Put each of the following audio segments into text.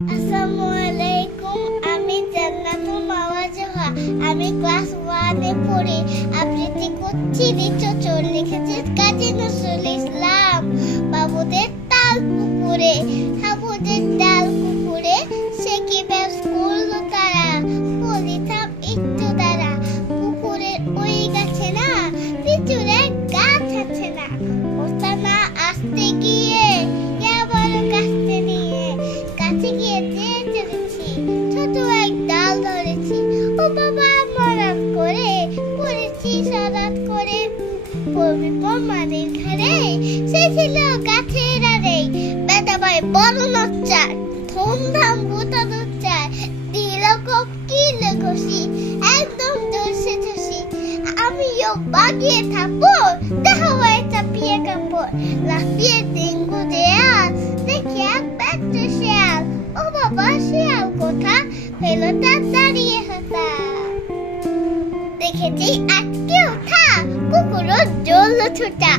আসসালামু আলাইকুম। আমি জান্নাতুল মাওয়া জোহা। আমি ক্লাস 1 এ পড়ি। আবৃত্তি করছি নিচচর লিখেছে কাজী নজরুল ইসলাম। বাবুদের তাল পুকুরে, হাবুদের ডাল কুকুরে, সে কি বেশ করলো তারা, বলিতাম একটু দ্বারা। পুকুরের ওই গাছে না, লিচুর এক গাছ আছে না, ওটা না আসতে গিয়ে আবার কাছতে নিয়ে কাছে গিয়ে চেয়েছি, ছোট এক ডাল ধরেছি। ও বাবা মরাত করে পড়েছি সারাত করে, পড়বি মাটির ঘরে, সে ছিল গাছের আরে। বেটা ভাই বড় নচ্চার, ধুমধাম গুটানো চায়, দিল কিল ঘষি, একদম দর্শে ধসি। আমিও বাগিয়ে থাপড়, দেখা হয় চাপিয়ে কাপড়, লাফিয়ে ডেঙ্গু দেয়াল, দেখি এক ব্যাটে শেয়াল। ও বাবা শেয়াল কোথা, ফেলোটা দাঁড়িয়ে হতা। দেখেছি আটকে ওঠা, কুকুরও জ্বলল ছোটা।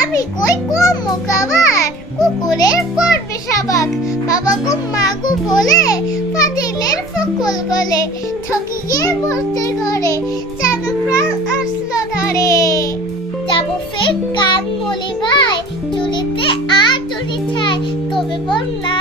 আমি কই কম মোকাবার, কুকুরের করবে সাবাক। বাবা গো মা গো বলে ফাদিলের ফকল গলে, ঠকি গিয়ে বসতে ঘরে, চাঁদ প্রাণ আসলো ধরে। যাবো ফের কান মলি ভাই, চুলিতে আর চুলি ছাই, তবে বল না